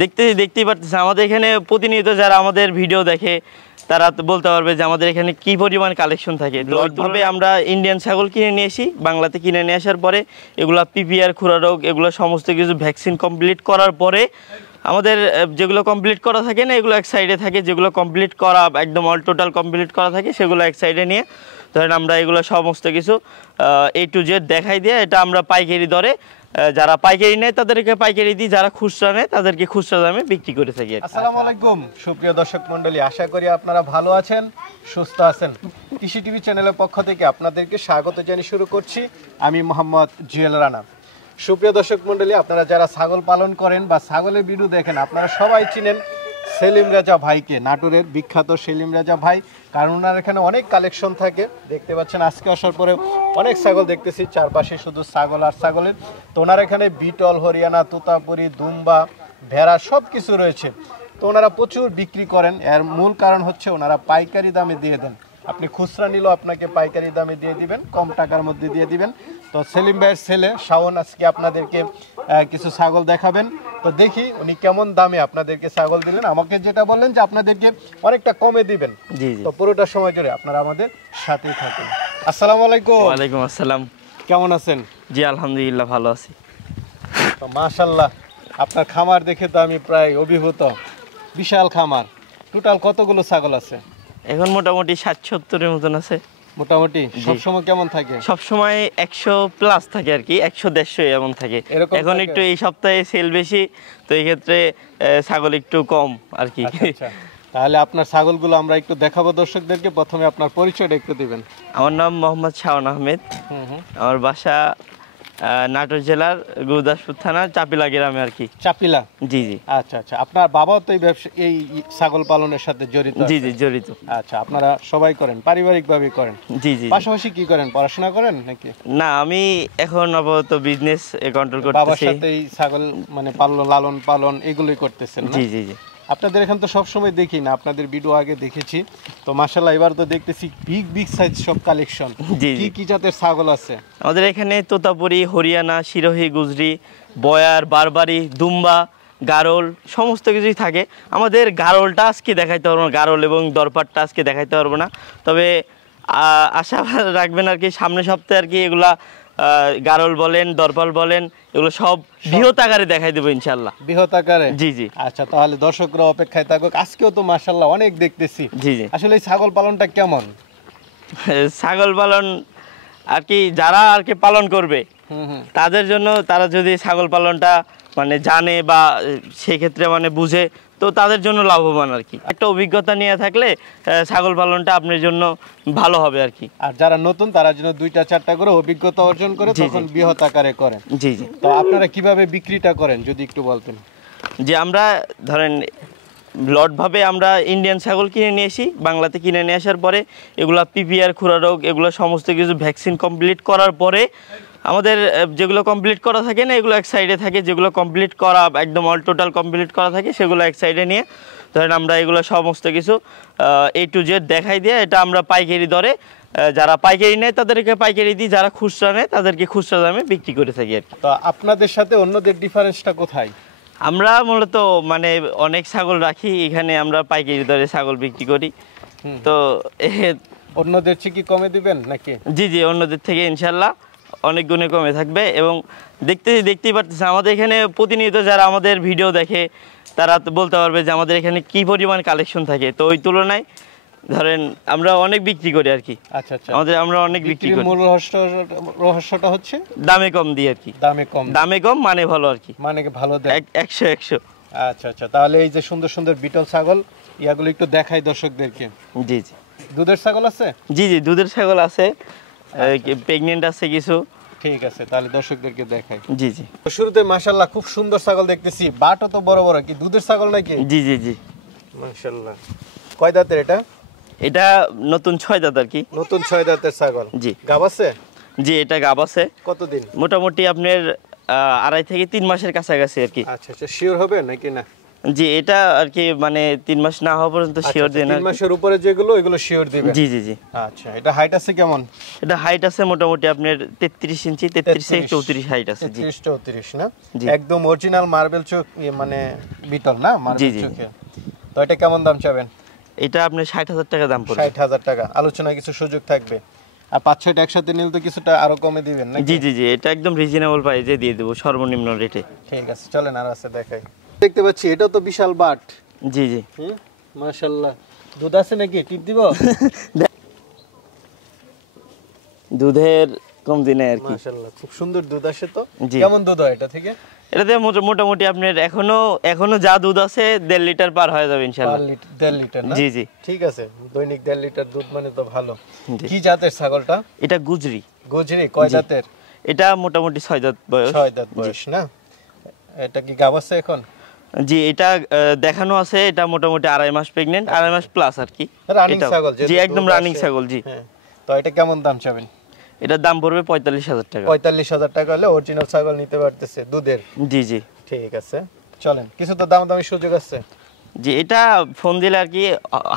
দেখতেই পারতেছেন আমাদের এখানে প্রতিনিয়ত যারা আমাদের ভিডিও দেখে তারা বলতে পারবে যে আমাদের এখানে কি পরিমাণ কালেকশন থাকে। তো তবে আমরা ইন্ডিয়ান ছাগল কিনে নিয়ে আসি, বাংলাতে কিনে নিয়ে আসার পরে এগুলা পিপিআর, খুরা রোগ, এগুলো সমস্ত কিছু ভ্যাকসিন কমপ্লিট করার পরে আমাদের যেগুলো কমপ্লিট করা থাকে না এগুলো এক সাইডে থাকে, যেগুলো কমপ্লিট করা একদম অল টোটাল কমপ্লিট করা থাকে সেগুলো এক সাইডে নিয়ে ধরেন আমরা এগুলো সমস্ত কিছু A to Z দেখাই দিয়ে এটা আমরা পাইকারি দরে যারা পাইকারি নেয় তাদেরকে পাইকারি দিই, যারা খুচরা নেয় তাদেরকে খুচরা দামে বিক্রি করে থাকি। আসসালামু আলাইকুম সুপ্রিয় দর্শক মণ্ডলী, আশা করি আপনারা ভালো আছেন, সুস্থ আছেন। কৃষি টিভি চ্যানেলের পক্ষ থেকে আপনাদেরকে স্বাগত জানিয়ে শুরু করছি আমি মোহাম্মদ জুয়েল রানা। সুপ্রিয় দর্শক মণ্ডলী, আপনারা যারা ছাগল পালন করেন বা ছাগলের ভিডিও দেখেন আপনারা সবাই চিনেন সেলিম রাজা ভাইকে, নাটোরের বিখ্যাত সেলিম রাজা ভাই। কারণ ওনার এখানে অনেক কালেকশন থাকে, দেখতে পাচ্ছেন আজকে আসার পরে অনেক ছাগল দেখতেছি, চারপাশে শুধু ছাগল আর ছাগলের। তো ওনার এখানে বিটল, হরিয়ানা, তোতাপুরি, দুম্বা, ভেড়া সব কিছু রয়েছে। তো ওনারা প্রচুর বিক্রি করেন, এর মূল কারণ হচ্ছে ওনারা পাইকারি দামে দিয়ে দেন। আপনি খুচরা নিলেও আপনাকে পাইকারি দামে দিয়ে দিবেন, কম টাকার মধ্যে দিয়ে দিবেন। তো সেলিম ভাইয়ের ছেলে শাওন আজকে আপনাদেরকে কিছু ছাগল দেখাবেন। তো দেখি উনি কেমন দামে আপনাদেরকে ছাগল দিলেন। আমাকে যেটা বললেন যে আপনাদেরকে অনেকটা কমে দিবেন, তো পুরোটা সময় জুড়ে আপনারা আমাদের সাথেই থাকুন। আসসালামু আলাইকুম। ওয়ালাইকুম আসসালাম। কেমন আছেন? জি আলহামদুলিল্লাহ ভালো আছি। তো মাশাআল্লাহ, আপনার খামার দেখে তো আমি প্রায় অভিভূত। বিশাল খামার, টোটাল কতগুলো ছাগল আছে? এখন মোটামুটি 60-70-এর মতন আছে। মোটামুটি সবসময় কেমন থাকে? সবসময় 100+ থাকে আর কি, 100-150 এমন থাকে। এখন একটু এই সপ্তাহে সেল বেশি, তো এই ক্ষেত্রে ছাগল একটু কম আর কি। তাহলে আপনার ছাগলগুলো আমরা একটু দেখাবো দর্শকদেরকে। প্রথমে আপনার পরিচয়টা একটু দিবেন। আমার নাম মোহাম্মদ শাওন আহমেদ, আমার বাসা নাটোর জেলার গুরুদাসপুর থানার চাপিলা গ্রামে আর কি। চাপিলা? জি জি। আচ্ছা আচ্ছা, আপনার বাবাও তো এই ব্যবসা, এই ছাগল পালনের সাথে জড়িত? জি জি জড়িত। আচ্ছা, আপনারা সবাই করেন, পারিবারিক ভাবে করেন? জি জি। পাশাপাশি কি করেন, পড়াশোনা করেন নাকি? না, আমি এখন আপাতত বিজনেস কন্ট্রোল করতেছি। বাবার সাথে এই ছাগল মানে লালন পালন এগুলোই করতেছেন? জি জি জি। আপনাদের এখানে তো সবসময় দেখি না, আপনাদের ভিডিও আগে দেখেছি তো মাশাআল্লাহ, এবার তো দেখতেছি বিগ সাইজ সব কালেকশন। কি কি জাতের ছাগল আছে আমাদের এখানে? তোতাপুরি, হরিয়ানা, সিরোহী, গুজরি, বয়ার, বারবারি, দুম্বা, গারল সমস্ত কিছুই থাকে। আমাদের গারলটা আজকে দেখাইতে পারবো না, গারল এবং দরপারটা আজকে দেখাইতে পারবো না, তবে আশা রাখবেন আর কি সামনের সপ্তাহে আর কি এগুলা গারল বলেন, দরপাল বলেন, এগুলো সব বৃহৎ আকারে দেখাই দেবো ইনশাল্লাহ। বৃহৎ আকারে? জি জি। আচ্ছা, তাহলে দর্শকরা অপেক্ষায় থাকুক। আজকেও তো মাশাআল্লাহ অনেক দেখতেছি। জি জি। আসলে এই ছাগল পালনটা কেমন? ছাগল পালন আর কি যারা আর কি পালন করবে তাদের জন্য, তারা যদি ছাগল পালনটা মানে জানে বা সেক্ষেত্রে মানে বুঝে, তো তাদের জন্য লাভবান আর কি। একটা অভিজ্ঞতা নিয়ে থাকলে ছাগল পালনটা আপনার জন্য ভালো হবে আর কি। আর যারা নতুন তারা যেন 2-4টা করে অভিজ্ঞতা অর্জন করে তখন বৃহৎ আকারে করেন। জি জি। তো আপনারা কিভাবে বিক্রিটা করেন যদি একটু বলতেন? যে আমরা ধরেন লটভাবে আমরা ইন্ডিয়ান ছাগল কিনে নিয়ে আসি, বাংলাতে কিনে নিয়ে আসার পরে এগুলা পিপিআর, খুরা রোগ, এগুলো সমস্ত কিছু ভ্যাকসিন কমপ্লিট করার পরে আমাদের যেগুলো কমপ্লিট করা থাকে না এগুলো এক সাইডে থাকে, যেগুলো কমপ্লিট করা একদম অল টোটাল কমপ্লিট করা থাকে সেগুলো এক সাইডে নিয়ে ধরেন আমরা এগুলো সমস্ত কিছু A to Z দেখাই দিয়ে এটা আমরা পাইকারি দরে যারা পাইকারি নেয় তাদেরকে পাইকারি দিই, যারা খুচরা নেয় তাদেরকে খুচরা দামে বিক্রি করে থাকি আর কি। তো আপনাদের সাথে অন্যদের ডিফারেন্সটা কোথায়? আমরা মূলত মানে অনেক ছাগল রাখি এখানে, আমরা পাইকারি দরে ছাগল বিক্রি করি। তো অন্যদের চেয়ে কি কমে দিবেন নাকি? জি জি, অন্যদের থেকে ইনশাল্লাহ অনেক গুণে কমে থাকবে। এবং দেখতেই পারতেছেন আমাদের এখানে প্রতিনিয়ত যারা আমাদের ভিডিও দেখে তারা বলতে পারবে যে আমাদের এখানে কি পরিমাণ কালেকশন থাকে। তো ওই তুলনায় ধরেন আমরা অনেক বিক্রি করি আর কি। আচ্ছা আচ্ছা, আমরা অনেক বিক্রি করি। মূল রহস্যটা হচ্ছে দামে কম দিই আর কি। দামে কম মানে ভালো আর কি, মানে ভালো দেয় 100-100। আচ্ছা আচ্ছা, তাহলে এই যে সুন্দর সুন্দর বিটল ছাগল ইয়াগুলো একটু দেখাই দর্শকদেরকে। জি জি। দুধের ছাগল আছে? জি জি, দুধের ছাগল আছে, প্রেগনেন্ট আছে কিছু। ঠিক আছে, তাহলে দর্শকদেরকে দেখাই। জি জি। শুরুতে মাশাআল্লাহ খুব সুন্দর ছাগল দেখতেছি, বাটও তো বড় বড়, কি দুধের ছাগল নাকি? জি জি জি। মাশাআল্লাহ। কয় দাঁতের এটা? এটা নতুন 6 দাঁত আর কি। নতুন 6 দাঁতের ছাগল? জি। গাব আছে? জি, এটা গাব আছে। কতদিন? মোটামুটি আপনার 2.5 থেকে 3 মাসের কাছাকাছি আর কি। আচ্ছা আচ্ছা, শিওর হবে নাকি না? জি এটা আর কি মানে 3 মাস না হওয়া পর্যন্ত শিওর দেন না। 3 মাসের উপরে যেগুলো এগুলো শিওর দিবেন। জি জি জি। আচ্ছা, এটা হাইট আছে কেমন? এটা হাইট আছে মোটামুটি আপনার 33 ইঞ্চি, 33 থেকে 34 হাইট আছে। জি 33 34 না, একদম অরিজিনাল মার্বেল চোখ, মানে বিটল না মার্বেল চোখে। তো এটা কেমন দাম চাবেন? এটা আপনি 60,000 টাকা দাম পড়বে। 60,000 টাকা, আলোচনায় কিছু সুযোগ থাকবে। আর 5-6টা একসাথে নিলে তো কিছুটা আরো কমে দিবেন নাকি? জি জি জি, এটা একদম রিজনেবল প্রাইসে দিয়ে দেব, সর্বনিম্ন রেটে। ঠিক আছে, চলেন আর আছে দেখাই। দেখতে পাচ্ছি এটা তো বিশাল বাট। জি জি মাশাআল্লাহ। দুধ আছে নাকি? টিপ দিব? দুধের কম দিনে আর কি। মাশাআল্লাহ, খুব সুন্দর দুধ আসে। তো কেমন দুধ হয় এটা থেকে? এটাতে মোটামুটি আপনার এখনো যা দুধ আছে 1.5 লিটার পার হয়ে যাবে ইনশাআল্লাহ। 1.5 লিটার না? জি জি ঠিক আছে, দৈনিক 1.5 লিটার দুধ মানে তো ভালো। কি জাতের ছাগলটা? এটা গুজরি। গুজরি কয় দাঁতের? এটা মোটামুটি 6 দাঁত বয়স। 6 দাঁত বয়স না? এটা কি গাব আছে এখন? জি এটা দেখানো আছে, এটা মোটামুটি 2.5 মাস প্রেগন্যান্ট, 2.5 মাস প্লাস আর কি। রানিং ছাগল? জি একদম রানিং ছাগল। জি তো এটা কেমন দাম চাবেন? এটার দাম পড়বে 45,000 টাকা। 45,000 টাকা হলে অরিজিনাল ছাগল নিতে পারতেছে দুধের। জি জি ঠিক আছে, চলেন। কিছু তো দামাদামি সুযোগ আছে? জি এটা ফোন দিলে আর কি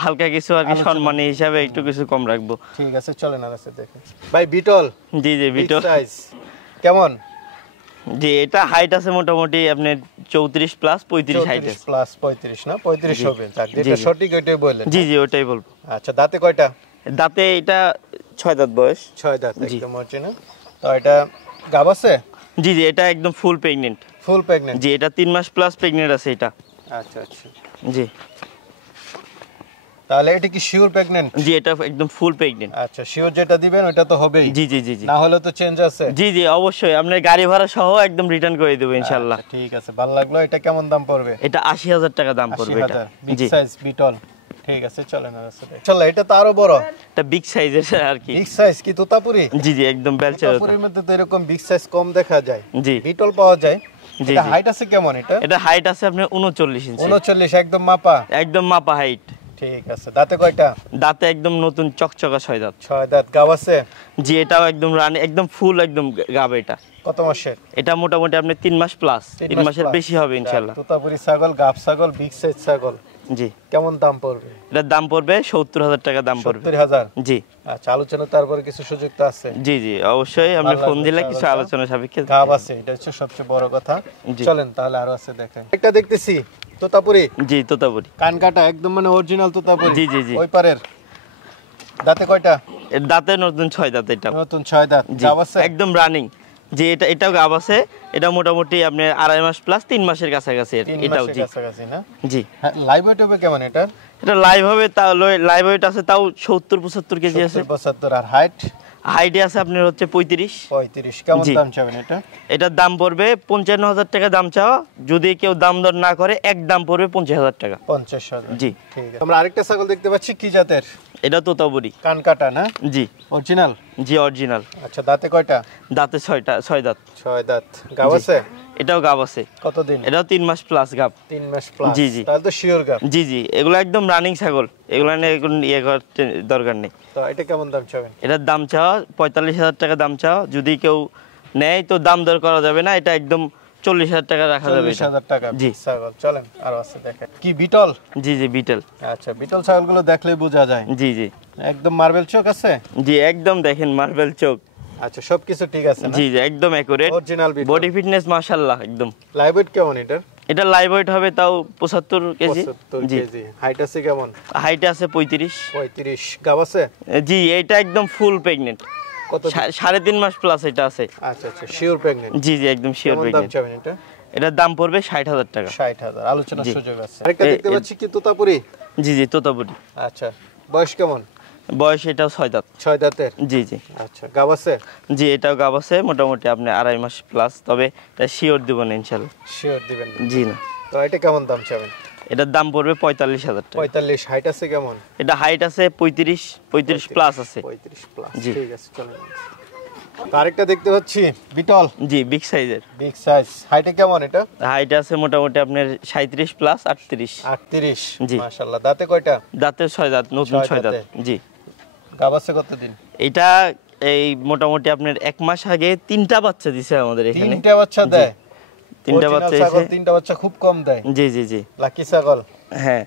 হালকা কিছু আর কি সম্মানী হিসাবে একটু কিছু কম রাখবো। ঠিক আছে, চলেন আর আছে দেখেন। ভাই বিটল। জি জি বিটল সাইজ কেমন? জি এটা হাইট আছে মোটামুটি আপনার 34 প্লাস 35 হাইট আছে। প্লাস 35 না? 35 হবে। যাক, যেটা সঠিক ওইটাই বললেন। জি জি ওটাই বলবো। আচ্ছা, দাঁতে কয়টা? দাঁতে এটা 6 দাঁত বয়স। 6 দাঁত, একদম অরিজিনাল। তো এটা গাব আছে? জি জি এটা একদম ফুল প্রেগন্যান্ট। ফুল প্রেগন্যান্ট? জি এটা 3 মাস প্লাস প্রেগন্যান্ট আছে এটা। আচ্ছা আচ্ছা। জি তাহলে এটা কি শিওর প্রেগন্যান্ট? জি এটা একদম ফুল প্রেগন্যান্ট। আচ্ছা, শিওর যেটা দিবেন ওটা তো হবেই। জি জি জি জি, না হলে তো চেঞ্জ আছে? জি জি অবশ্যই, আপনার গাড়ি ভাড়া সহ একদম রিটার্ন করে দেব ইনশাআল্লাহ। ঠিক আছে, ভালো লাগলো। এটা কেমন দাম পড়বে? এটা 80,000 টাকা দাম পড়বে এটা। Big size beetle. ঠিক আছে, চলেন আর আছে দেখেন। চল, এটা তো আরো বড়। এটা বিগ সাইজের আর কি। বিগ সাইজ কি তোতাপুরি? জি জি একদম বেলচা। তোতাপুরির মধ্যে তো এরকম বিগ সাইজ কম দেখা যায়। জি বিটল পাওয়া যায়। জি এটা জি। হাইট আছে কেমন এটা? এটা হাইট আছে আপনার 39 ইঞ্চি। 39, একদম মাপা? একদম মাপা হাইট। ঠিক আছে, দাঁতে কয়টা? দাঁতে একদম নতুন চকচকা 6 দাঁত। 6 দাঁত। গাব আছে? জি এটাও একদম রানি, একদম ফুল একদম গাব এটা। কত মাসের? এটা মোটামুটি আপনি 3 মাস প্লাস, 3 মাসের বেশি হবে ইনশাআল্লাহ। তোতাপুরি ছাগল, গাব ছাগল, বিগ সাইজ ছাগল। জি কেমন দাম পড়বে? এটার দাম পড়বে 70,000 টাকা দাম পড়বে। 70,000? জি আচ্ছা, আলোচনা তারপরে কিছু সুযোগ তো আছে? জি জি অবশ্যই, আপনি ফোন দিলে কিছু আলোচনা সাপেক্ষে। গাব আছে, এটা হচ্ছে সবচেয়ে বড় কথা। চলেন তাহলে আরো আছে দেখেন। একটা দেখতেছি তোতাপুরি। জি তোতাপুরি কান কাটা একদম মানে অরিজিনাল তোতাপুরি। জি জি জি। ওই পারের দাঁতে কয়টা? এর দাঁতে নতুন 6 দাঁত এটা। নতুন 6 দাঁত। জি গাব আছে? একদম রানিং। যে এটাও গাব আছে, এটা মোটামুটি আপনি 2.5 মাস প্লাস 3 মাসের কাছাকাছি এটাও। জি কাছাকাছি না? জি লাইভ ওয়েট হবে কেমন এটা? এটা লাইভ হবে, তাও লাইভ ওয়েট আছে তাও 70-75 কেজি আছে। 75। আর হাইট? হাইটে আছে আপনার হচ্ছে 35। 35। কেমন দাম চাবেন এটা? এটার দাম পড়বে 55,000 টাকা দাম চাওয়া, যদি কেউ দাম দর না করে এক দাম পড়বে 50,000 টাকা। 50,000? জি ঠিক আছে। আমরা আরেকটা ছাগল দেখতে পাচ্ছি, কি জাতের? এটা তোতাপুরি। কান কাটা না? জি অরিজিনাল? জি অরিজিনাল। আচ্ছা, দাঁতে কয়টা? দাঁতে 6 দাঁত। 6 দাঁত। গাব আছে? এটাও গাব আছে। কতদিন? এটাও 3 মাস প্লাস গাব। 3 মাস প্লাস? জি জি। তাহলে তো শিওর গাব। জি জি এগুলো একদম রানিং ছাগল, এগুলো নিয়ে কোনো ইয়ে করতে দরকার নেই। তো এটা কেমন দাম চাবেন? এটার দাম চাওয়া 45,000 টাকা দাম চাওয়া, যদি কেউ নেয় তো দাম দর করা যাবে না, এটা একদম 40,000 টাকা রাখা যাবে এটা। 40,000 টাকা জি ছাগল। চলেন আরো আছে দেখেন। কি বিটল? জি জি বিটল। আচ্ছা, বিটল ছাগলগুলো দেখলে বোঝা যায়। জি জি একদম মার্বেল চোখ আছে? জি একদম দেখেন মার্বেল চোখ। আচ্ছা, সবকিছু ঠিক আছে না? জি জি একদম accurate. Original beetle. Body fitness মাশাআল্লাহ একদম। লাইভ ওয়েট কেমন এটার? এটা লাইভ ওয়েট হবে তাও 75 কেজি। 75 জি কেজি। হাইট আছে কেমন? হাইটে আছে 35। 35। গাব আছে? জি এটা একদম ফুল প্রেগন্যান্ট। কত? 3.5 মাস প্লাস এটা আছে। আচ্ছা আচ্ছা, শিওর প্রেগন্যান্ট? জি জি একদম শিওর কেমন দাম প্রেগন্যান্ট। চাবেন এটা? এটার দাম পড়বে 60,000 টাকা। 60,000। আলোচনার জি। সুযোগ আছে। আরেকটা দেখতে পাচ্ছি, কি তোতাপুরি? জি জি তোতাপুরি। আচ্ছা, বয়স কেমন? বয়স এটাও 6 দাঁত। 6 দাঁতের? জি জি। আচ্ছা, গাব আছে? জি এটাও গাব আছে মোটামুটি আপনি 2.5 মাস প্লাস, তবে এটা শিওর দিব না ইনশাল্লাহ। শিওর দিবেন না? জি না। তো এটা কেমন দাম চাবেন? এটার দাম পড়বে 45,000 টাকা। 45। হাইট আছে কেমন? এটা হাইট আছে 35 প্লাস আছে। 35 প্লাস। জি। ঠিক আছে, চলেন। তো আরেকটা দেখতে পাচ্ছি বিটল। জি বিগ সাইজের। Big size. হাইটে কেমন এটা? হাইট আছে মোটামুটি আপনার 37 প্লাস 38। 38। জি। মাশাআল্লাহ। দাঁতে কয়টা? দাঁতে 6 দাঁত, নতুন 6 দাঁত। জি গাব আছে কতদিন? এটা এই মোটামুটি আপনার 1 মাস আগে 3টা বাচ্চা দিছে আমাদের এখানে। 3টা বাচ্চা দেয়? তিনটা Original বাচ্চা ছাগল হয়েছে। তিনটা বাচ্চা খুব কম দেয়। জি জি জি লাকি ছাগল হ্যাঁ,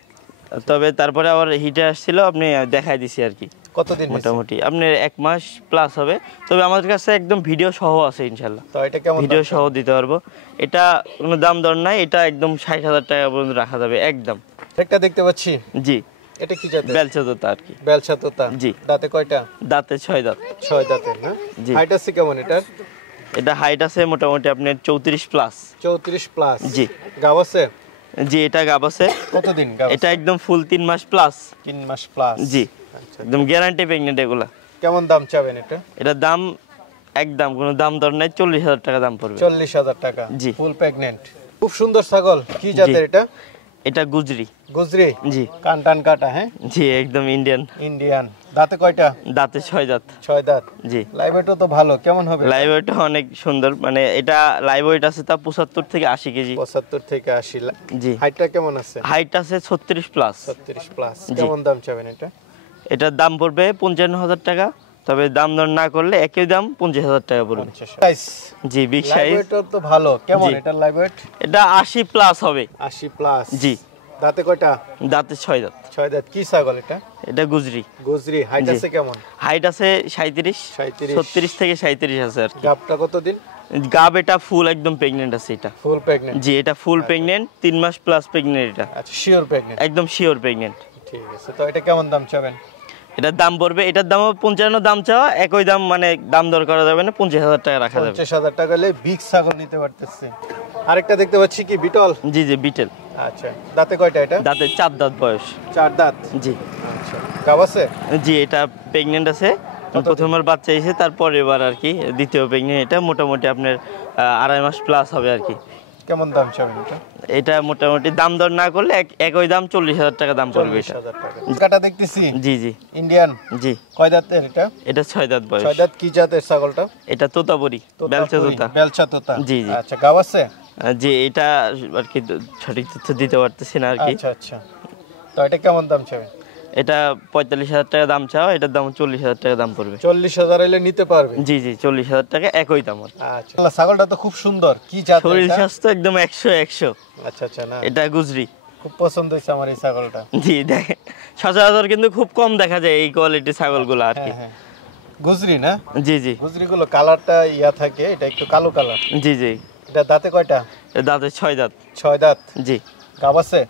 তবে তারপরে আবার হিটে আসছিল, আপনি দেখাই দিছি আর কি। কতদিন হয়েছে? মোটামুটি আপনার 1 মাস প্লাস হবে, তবে আমাদের কাছে একদম ভিডিও সহ আছে ইনশাল্লাহ। তো এটা কেমন ভিডিও দাম? সহ দিতে পারবো। এটা কোনো দাম দর নাই, এটা একদম 60,000 টাকা পর্যন্ত রাখা যাবে একদম। একটা দেখতে পাচ্ছি, জি, এটা কি জাতের? বেলচা তোতা আর কি। বেলচা তোতা। জি। দাঁতে কয়টা? দাঁতে 6 দাঁত। 6 দাঁতের না? জি। হাইট আছে কেমন এটার? এটা হাইট আছে মোটামুটি আপনার 34 প্লাস। 34 প্লাস। জি। গাব আছে? জি, এটা গাব আছে। কতদিন গাব? এটা একদম ফুল 3 মাস প্লাস। 3 মাস প্লাস। জি, আচ্ছা। একদম গ্যারান্টি প্রেগনেন্ট এগুলা। কেমন দাম চাবেন এটা? এটার দাম একদম কোনো দাম দর নাই, 40,000 টাকা দাম পড়বে। 40,000 টাকা। জি। ফুল প্রেগনেন্ট। খুব সুন্দর ছাগল। কি জাতের এটা? এটা গুজরি। গুজরি? জি কান টান কাটা, হ্যাঁ? জি, একদম ইন্ডিয়ান। ইন্ডিয়ান। দাঁতে কয়টা? দাঁতে 6 দাঁত। 6 দাঁত। জি। লাইভ ওয়েটও তো ভালো, কেমন হবে? লাইভ ওয়েট অনেক সুন্দর, মানে এটা লাইভ ওয়েট আছে তা 75 থেকে 80 কেজি। 75 থেকে 80। জি। হাইটটা কেমন আছে? হাইট আছে 36 প্লাস। 36 প্লাস। জি। কেমন দাম চাবেন এটা? এটার দাম পড়বে 55,000 টাকা, তবে দাম দর না করলে একই দাম 50,000 টাকা পড়বে। 50 সাইজ। জি, বিগ লাইভ সাইজ। ওয়েটও তো ভালো, কেমন জি। এটা লাইভ ওয়েট? এটা 80 প্লাস হবে। 80 প্লাস। জি। দাঁতে কয়টা? দাঁতে 6 দাঁত। 6 দাঁত। কি ছাগল এটা? এটা গুজরি। গুজরি। হাইট জি। আছে কেমন? হাইট আছে 37, 36 থেকে 37 আছে আর কি। গাবটা কতদিন? গাব এটা ফুল একদম প্রেগনেন্ট আছে এটা। ফুল প্রেগনেন্ট। জি, এটা ফুল প্রেগনেন্ট, 3 মাস প্লাস প্রেগনেন্ট এটা। আচ্ছা, শিওর প্রেগনেন্ট। একদম শিওর প্রেগনেন্ট। ঠিক আছে। তো এটা কেমন দাম চাবেন? এটার দাম পড়বে, এটার দাম 55 দাম চাওয়া, একই দাম, মানে দাম দর করা যাবে না, 50,000 টাকা রাখা যাবে। 50,000 টাকা হলে বিগ ছাগল নিতে পারতেছে। আরেকটা দেখতে পাচ্ছি, কি বিটল? জি জি, বিটেল। আচ্ছা, দাঁতে কয়টা এটা? দাঁতে 4 দাঁত বয়স। 4 দাঁত। জি। আচ্ছা, গাব আছে? জি, এটা প্রেগনেন্ট আছে, প্রথমবার বাচ্চা এসে তারপর এবার আর কি দ্বিতীয় প্রেগনেন্ট। এটা মোটামুটি আপনার 2.5 মাস প্লাস হবে আর কি। কেমন দাম চাবেন এটা? এটা মোটামুটি দাম দর না করলে একই দাম 40,000 টাকা দাম পড়বে এটা। 40,000 টাকা। কাটা দেখতেছি। জি জি ইন্ডিয়ান। জি। কয় দাঁতের এটা? এটা 6 দাঁত বয়স। 6 দাঁত। কি জাতের ছাগলটা? এটা তোতাপুরি, বেলচা তোতা। বেলচা তোতা। জি জি। আচ্ছা, গাব আছে? জি, এটা আর কি সঠিক তথ্য দিতে পারতেছি না আর কি। আচ্ছা আচ্ছা। তো এটা কেমন দাম চাবেন? এটা 45,000 টাকা দাম চাও, এটার দাম 40,000 টাকা দাম পড়বে। 40,000 হলে নিতে পারবে? জি জি, 40,000 টাকা একই দাম আর কি। আচ্ছা, ছাগলটা তো খুব সুন্দর। কি জাত শরীর এটা? স্বাস্থ্য একদম 100। আচ্ছা আচ্ছা। না, এটা গুজরি। খুব পছন্দ হয়েছে আমার এই ছাগলটা। জি, দেখে সচরাচর কিন্তু খুব কম দেখা যায় এই কোয়ালিটির ছাগলগুলো আর কি। হ্যাঁ হ্যাঁ। গুজরি না? জি জি গুজরিগুলো কালারটা ইয়া থাকে, এটা একটু কালো কালার। জি জি। এটা দাঁতে কয়টা? এটা দাঁতে 6 দাঁত। 6 দাঁত। জি গাব আছে?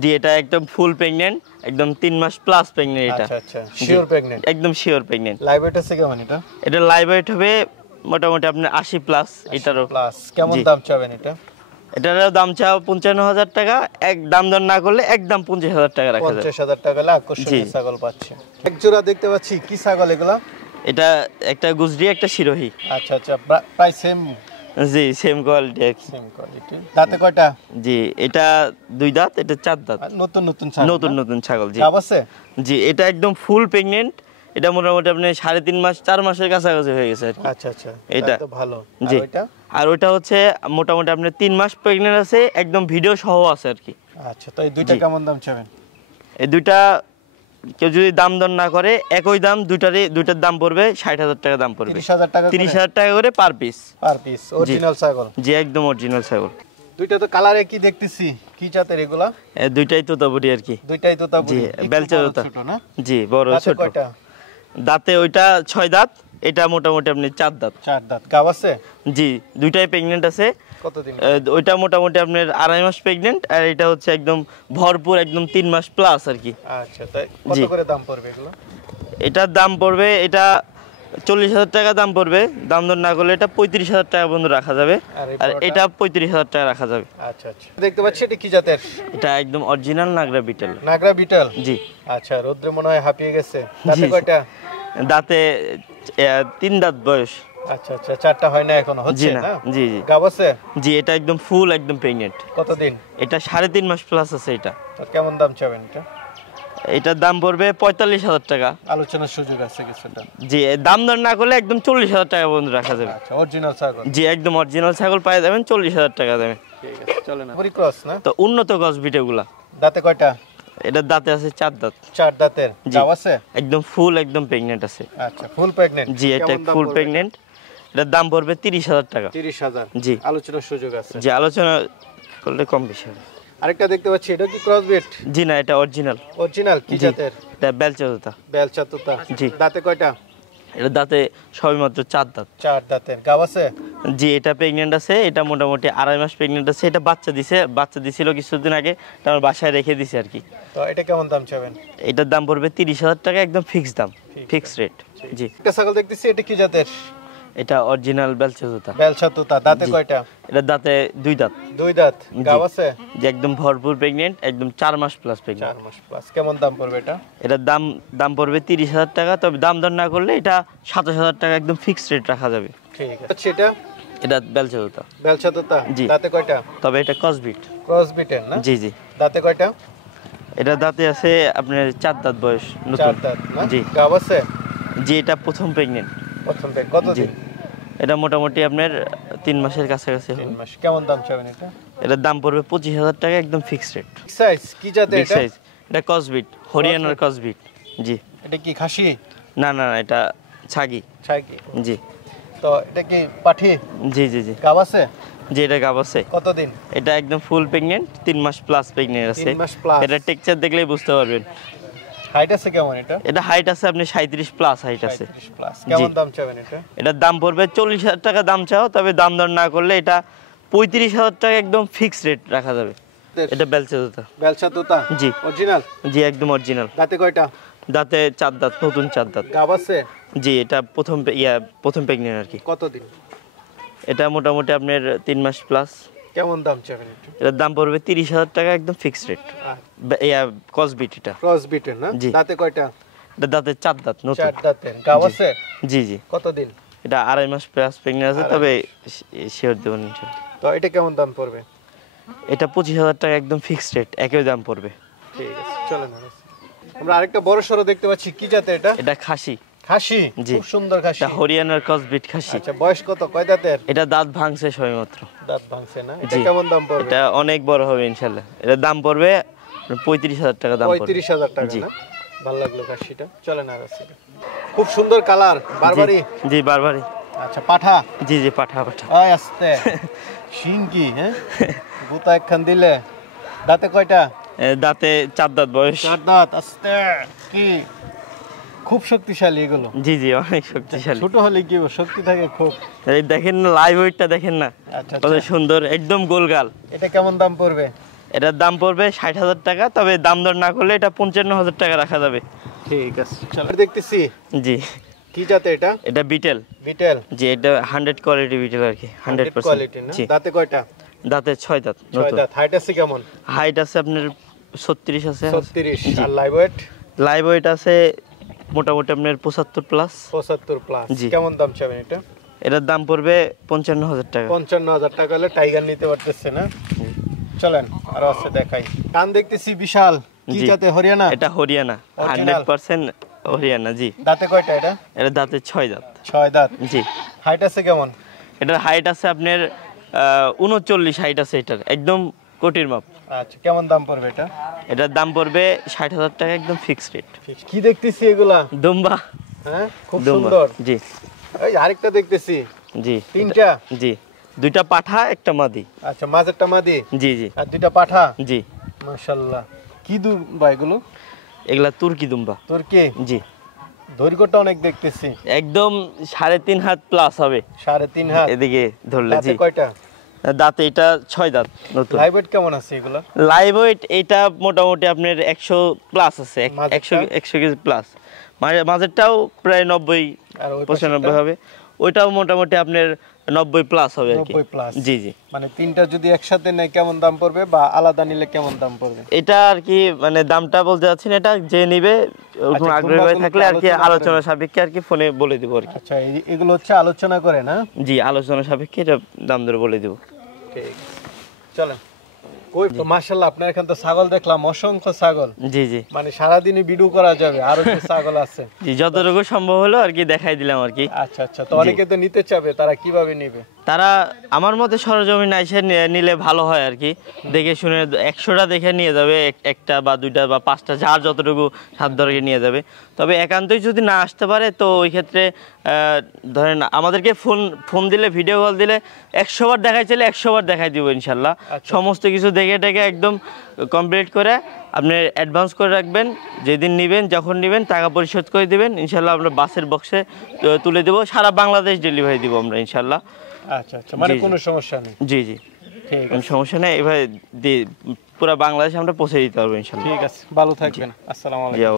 জি, এটা একদম ফুল প্রেগনেন্ট, একদম 3 মাস প্লাস প্রেগনেন্ট এটা। আচ্ছা আচ্ছা। Sure pregnant? একদম শিওর প্রেগনেন্ট। লাইভ ওয়েট আছে কেমন এটা? এটা লাইভ ওয়েট হবে মোটামুটি আপনার 80 প্লাস এটারও। প্লাস। কেমন জি। দাম চাবেন এটা? এটারও দাম চাও 55,000 টাকা, এক দাম দর না করলে একদম 50,000 টাকা রাখা যাবে। 50,000 টাকা হলে আকর্ষণীয় জি। ছাগল পাচ্ছে। এক জোড়া দেখতে পাচ্ছি, কি ছাগল এগুলা? এটা একটা গুজরি, একটা শিরোহী। আচ্ছা আচ্ছা। প্রায় সেম জি, সেম কোয়ালিটি আর কি। Same quality. দাঁতে কয়টা? জি, এটা 2 দাঁত, এটা 4 দাঁত। আর নতুন নতুন ছাগল? নতুন নতুন ছাগল। জি গাব আছে? জি, এটা একদম ফুল প্রেগনেন্ট। এটা মোটামুটি আপনি 3.5 মাস 4 মাসের কাছাকাছি হয়ে গেছে আর কি। আচ্ছা আচ্ছা। এটা তো ভালো। জি। আর ওইটা? আর ওইটা হচ্ছে মোটামুটি আপনার 3 মাস প্রেগনেন্ট আছে, একদম ভিডিও সহ আছে আর কি। আচ্ছা, তো এই দুইটা জি। কেমন দাম চাবেন? এই দুইটা কেউ যদি দাম দর না করে, একই দাম, দুইটার দাম পড়বে 60,000 টাকা দাম পড়বে। 30,000 টাকা? 30,000 টাকা করে per piece. Per piece. Original ছাগল? জি, একদম অরিজিনাল ছাগল। দুইটা তো কালারে কি দেখতেছি, কি জাতের এগুলা? দুইটাই তোতাপুরি আর কি। দুইটাই তো জি, বেলচা তোতা। ছোট না? জি, বড় দাঁতে ছোট। কয়টা? দাঁতে ওইটা 6 দাঁত, এটা মোটামুটি আপনি 4 দাঁত। 4 দাঁত। গাব আছে? জি, দুইটাই প্রেগনেন্ট আছে। কতদিন? ওইটা মোটামুটি আপনার 2.5 মাস প্রেগনেন্ট, আর এটা হচ্ছে একদম ভরপুর, একদম 3 মাস প্লাস আর কি। আচ্ছা, তাই কত জি। করে দাম পড়বে এগুলো? এটার দাম পড়বে, এটা 40,000 টাকা দাম পড়বে, দাম দর না করলে এটা 35,000 টাকা পর্যন্ত রাখা যাবে। আর এই আর বড়টা? এটা 35,000 টাকা রাখা যাবে। আচ্ছা আচ্ছা। দেখতে পাচ্ছি, এটা কি জাতের? এটা একদম অরিজিনাল নাগরা বিটেল। নাগরা বিটল? জি। আচ্ছা, রোদ্রে মনে হয় হাঁপিয়ে গেছে। দাঁতে জি। কয়টা? দাঁতে 3 দাঁত বয়স। আচ্ছা আচ্ছা। 4টা হয় না এখনো? জি হচ্ছে না। না? জি জি গাব আছে? জি, এটা একদম ফুল একদম প্রেগনেন্ট। কতদিন? এটা 3.5 মাস প্লাস আছে এটা। তো কেমন দাম চাবেন এটা? এটার দাম পড়বে 45,000 টাকা। আলোচনার সুযোগ আছে কিছুটা? জি, দাম দর না করলে একদম 40,000 টাকা পর্যন্ত রাখা যাবে। আচ্ছা, অরিজিনাল ছাগল? জি, একদম অরিজিনাল ছাগল পাই যাবেন 40,000 টাকা দেবেন। ঠিক আছে, চলে না? পুরি ক্রস না? তো উন্নত গছ বিটেগুলা। দাঁতে কয়টা? এটার দাঁতে আছে 4 দাঁত। 4 দাঁতের। জি। গাব আছে? একদম ফুল একদম প্রেগনেন্ট আছে। আচ্ছা, ফুল প্রেগনেন্ট? জি, এটা ফুল প্রেগনেন্ট। এটার দাম পড়বে 30,000 টাকা। 30,000 জি। আলোচনার সুযোগ আছে। যে আলোচনা করলে কম বেশি হবে। আরেকটা দেখতে পাচ্ছি, এটা কি ক্রস বিট? জি না, এটা অরিজিনাল। অরিজিনাল কি জাতের? এটা বেলচা তোতা। বেলচা তোতা। জি। দাঁতে কয়টা? এটা দাঁতে সবেমাত্র 4 দাঁত। 4 দাঁতের। গাব আছে? জি, এটা প্রেগনেন্ট আছে। এটা মোটামুটি 2.5 মাস প্রেগনেন্ট আছে। এটা বাচ্চা দিছিল কিছুদিন আগে, এটা আমার বাসায় রেখে দিছি আর কি। তো এটা কেমন দাম চাবেন? এটার দাম পড়বে 30,000 টাকা, একদম ফিক্সড দাম, ফিক্সড রেট। জি। একটা ছাগল দেখতেছি, এটা কি জাতের? এটা অরিজিনাল বেলচা তোতা। বেলচা তোতা। দাঁতে কয়টা? এটা দাঁতে 2 দাঁত। 2 দাঁত। গাব আছে? যে একদম ভরপুর প্রেগনেন্ট, একদম 4 মাস প্লাস প্রেগনেন্ট। 4 মাস প্লাস। কেমন দাম পড়বে এটা? এটার দাম পড়বে 30,000 টাকা, তবে দাম দর না করলে এটা 27,000 টাকা, একদম ফিক্সড রেট রাখা যাবে। ঠিক আছে। সেটা এটা বেলচা তোতা। বেলচা তোতা। জি। দাঁতে কয়টা? তবে এটা ক্রসবিট। ক্রস বিটের না? জি জি। দাঁতে কয়টা? এটা দাঁতে আছে আপনার 4 দাঁত বয়স, 4 নতুন। দাঁত না? জি। গাব আছে? জি, এটা প্রথম প্রেগনেন্ট। প্রথম থেকে কত জি। দিন? এটা মোটামুটি আপনার 3 মাসের কাছাকাছি হবে। 3 মাস। কেমন দাম চাবেন এটা? এটার দাম পড়বে 25,000 টাকা, একদম ফিক্সড রেট। সাইজ কি জাতের বিগ এটা? সাইজ। এটা ক্রসবিট, হরিয়ানার ক্রসবিট। জি। এটা কি খাসি? না না না, এটা ছাগি। ছাগি। জি তো এটা কি পাঠি? জি জি জি। গাব আছে? জি, এটা গাব আছে। কতদিন? এটা একদম ফুল প্রেগনেন্ট, 3 মাস প্লাস প্রেগনেন্ট আছে। 3 মাস প্লাস। এটা টেক্সচার দেখলেই বুঝতে পারবেন। হাইট আছে কেমন এটা? এটা হাইট আছে আপনি 37 প্লাস হাইট আছে। 35 প্লাস। কেমন দাম চাবেন এটা? এটার দাম পড়বে 40,000 টাকা দাম চাও, তবে দাম দর না করলে এটা 35,000 টাকা, একদম ফিক্সড রেট রাখা যাবে। এটা বেলচা তোতা। বেলচা তোতা? জি। অরিজিনাল? জি, একদম অরিজিনাল। দাঁতে কয়টা? দাঁতে 4 দাঁত, নতুন 4 দাঁত। গাব আছে? জি, এটা প্রথম প্রেগনেন্ট আর কি। কতদিন? এটা মোটামুটি আপনার 3 মাস প্লাস। কেমন দাম চাবেন এটা? এটার দাম পড়বে 30,000 টাকা, একদম ফিক্সড রেট। ক্রসবিট এটা। ক্রস বিটের না? জি। দাঁতে কয়টা? এটা দাঁতে 4 দাঁত, নতুন। 4 দাঁতের। গাব আছে? জি জি। কতদিন? এটা 2.5 মাস প্লাস প্রেগনেন্ট আছে, তবে শিওর দেবেন ইনশাআল্লাহ। তো এটা কেমন দাম পড়বে? এটা 25,000 টাকা, একদম ফিক্সড রেট, একই দাম পড়বে। ঠিক আছে, চলেন। আমরা আরেকটা বড় সরো দেখতে পাচ্ছি, কি জাতের এটা? এটা খাসি। খাসি? জি। খুব সুন্দর খাসি। এটা হরিয়ানার ক্রসবিট খাসি। আচ্ছা, বয়স কত? কয় দাঁতের? এটা দাঁত ভাঙছে সবেমাত্র। দাঁত ভাঙছে না? এটা জি। কেমন দাম পড়বে? এটা অনেক বড় হবে ইনশাআল্লাহ। এটার দাম পড়বে 35,000 টাকা দাম পড়বে। 35,000 টাকা জি। না? ভালো লাগলো খাসিটা। চলেন আর আছে। খুব সুন্দর কালার, বারবারি। জি, বারবারি। আচ্ছা, পাঠা? জি জি, পাঠা। আয় আস্তে। শিং কি হ্যাঁ? গুতা একখান দিলে। দাঁতে কয়টা? দাঁতে 4 দাঁত বয়স। 4 দাঁত। আস্তে। কি খুব শক্তিশালী এগুলো। জি জি, অনেক শক্তিশালী। ছোট হলে কি শক্তি থাকে খুব। এই দেখেন না, লাইভ ওয়েটটা দেখেন না, আচ্ছা কত সুন্দর, একদম গোলগাল। এটা কেমন দাম পড়বে? এটার দাম পড়বে 60,000 টাকা, তবে দাম দর না করলে এটা 55,000 টাকা রাখা যাবে। ঠিক আছে, চলো দেখতেছি। জি। কি জাতে এটা? এটা বিটেল। বিটেল? জি, এটা 100 কোয়ালিটি বিটেল আর কি, 100% কোয়ালিটি না? জি। দাঁতে কয়টা? দাঁতে 6 দাঁত, 6 নতুন। দাঁত। হাইট আছে কেমন? হাইট আছে আপনার 36 আছে। 36। জি। আর লাইভ ওয়েট? লাইভ ওয়েট আছে মোটামুটি আপনার 75 প্লাস। 75 প্লাস। জি। কেমন দাম চাবেন এটা? এটার দাম পড়বে 55,000 টাকা। 55,000 টাকা হলে টাইগার নিতে পারতেছে না? চলেন আরো আছে দেখাই। কান দেখতেছি বিশাল। কি জি। জাতে? হরিয়ানা? এটা হরিয়ানা, Original? 100% হরিয়ানা। জি। দাঁতে কয়টা এটা? এটা দাঁতে 6 দাঁত। 6 দাঁত। জি। হাইট আছে কেমন? এটার হাইট আছে আপনার 39 হাইট আছে এটার, একদম কোটির মাপ। আচ্ছা, কেমন দাম পড়বে এটা? এটার দাম পড়বে 60,000 টাকা, একদম ফিক্সড রেট। কি দেখতেছি এগুলা? দুম্বা। হ্যাঁ, খুব দুম্বা। সুন্দর। জি এই আরেকটা দেখতেছি। জি। তিনটা? জি, 2টা পাঠা, একটা মাদি। আচ্ছা, মাঝেরটা মাদি জি জি আর 2টা পাঠা। জি। মাশাআল্লাহ। কি দুম্বা এগুলো? এগুলা তুর্কি দুম্বা। তুর্কি? জি। দৈর্ঘ্যটা অনেক দেখতেছি। একদম 3.5 হাত প্লাস হবে 3.5 হাত। এদিকে ধরলে। দাঁতে জি। কয়টা? দাঁতে এটা 6 দাঁত, নতুন। লাইভ ওয়েট কেমন আছে এগুলা? লাইভ ওয়েট এটা মোটামুটি আপনার 100 প্লাস আছে, মাঝেরটা? 100 কেজি প্লাস। মাঝেরটাও প্রায় 90 আর ওই 95 হবে। ওইটাও মোটামুটি আপনার 90 প্লাস হবে আর কি। 90 প্লাস। জি জি। মানে তিনটা যদি একসাথে নেয় কেমন দাম পড়বে, বা আলাদা নিলে কেমন দাম পড়বে? এটা আর কি মানে দামটা বলতে যাচ্ছি না, এটা যে নিবে ওরকম আচ্ছা, আগ্রহী হয়ে তোমরা থাকলে আর কি আলোচনা আলোচনা করে সাপেক্ষে আর কি ফোনে বলে দেবো আর কি। আচ্ছা, এগুলো হচ্ছে আলোচনা করে না? জি, আলোচনা সাপেক্ষে এটা দাম দর বলে দেবো। ঠিক আছে, চলেন। কই তো মাশাআল্লাহ, আপনার এখানে তো ছাগল দেখলাম, অসংখ্য ছাগল। জি জি মানে সারাদিনই ভিডিও করা যাবে, আরো তো ছাগল আছে। জি, যতটুকু সম্ভব হলো আর কি দেখাই দিলাম আর কি। আচ্ছা আচ্ছা, তো অনেকে তো নিতে চাবে, তারা কিভাবে নিবে? তারা আমার মতে সরজমিনে এসে নিলে ভালো হয় আর কি, দেখে শুনে 100টা দেখে নিয়ে যাবে, একটা বা দুইটা বা 5টা যার যতটুকু সাধ্য রেখে নিয়ে যাবে। তবে একান্তই যদি না আসতে পারে তো ওই ক্ষেত্রে ধরেন আমাদেরকে ফোন দিলে, ভিডিও কল দিলে 100 বার দেখাই চাইলে 100 বার দেখাই দিব ইনশাল্লাহ। সমস্ত কিছু দেখে টেকে একদম কমপ্লিট করে আপনি অ্যাডভান্স করে রাখবেন, যেদিন নেবেন যখন নেবেন টাকা পরিশোধ করে দিবেন, ইনশাল্লাহ আমরা বাসের বক্সে তুলে দেবো, সারা বাংলাদেশ ডেলিভারি দিব আমরা ইনশাল্লাহ। আচ্ছা আচ্ছা, মানে কোনো সমস্যা নেই। জি জি, ঠিক কোনো সমস্যা নেই, এভাবে পুরো বাংলাদেশে আমরা পৌঁছে দিতে পারবো ইনশাল্লাহ। ঠিক আছে, ভালো থাকবেন। আসসালামু আলাইকুম।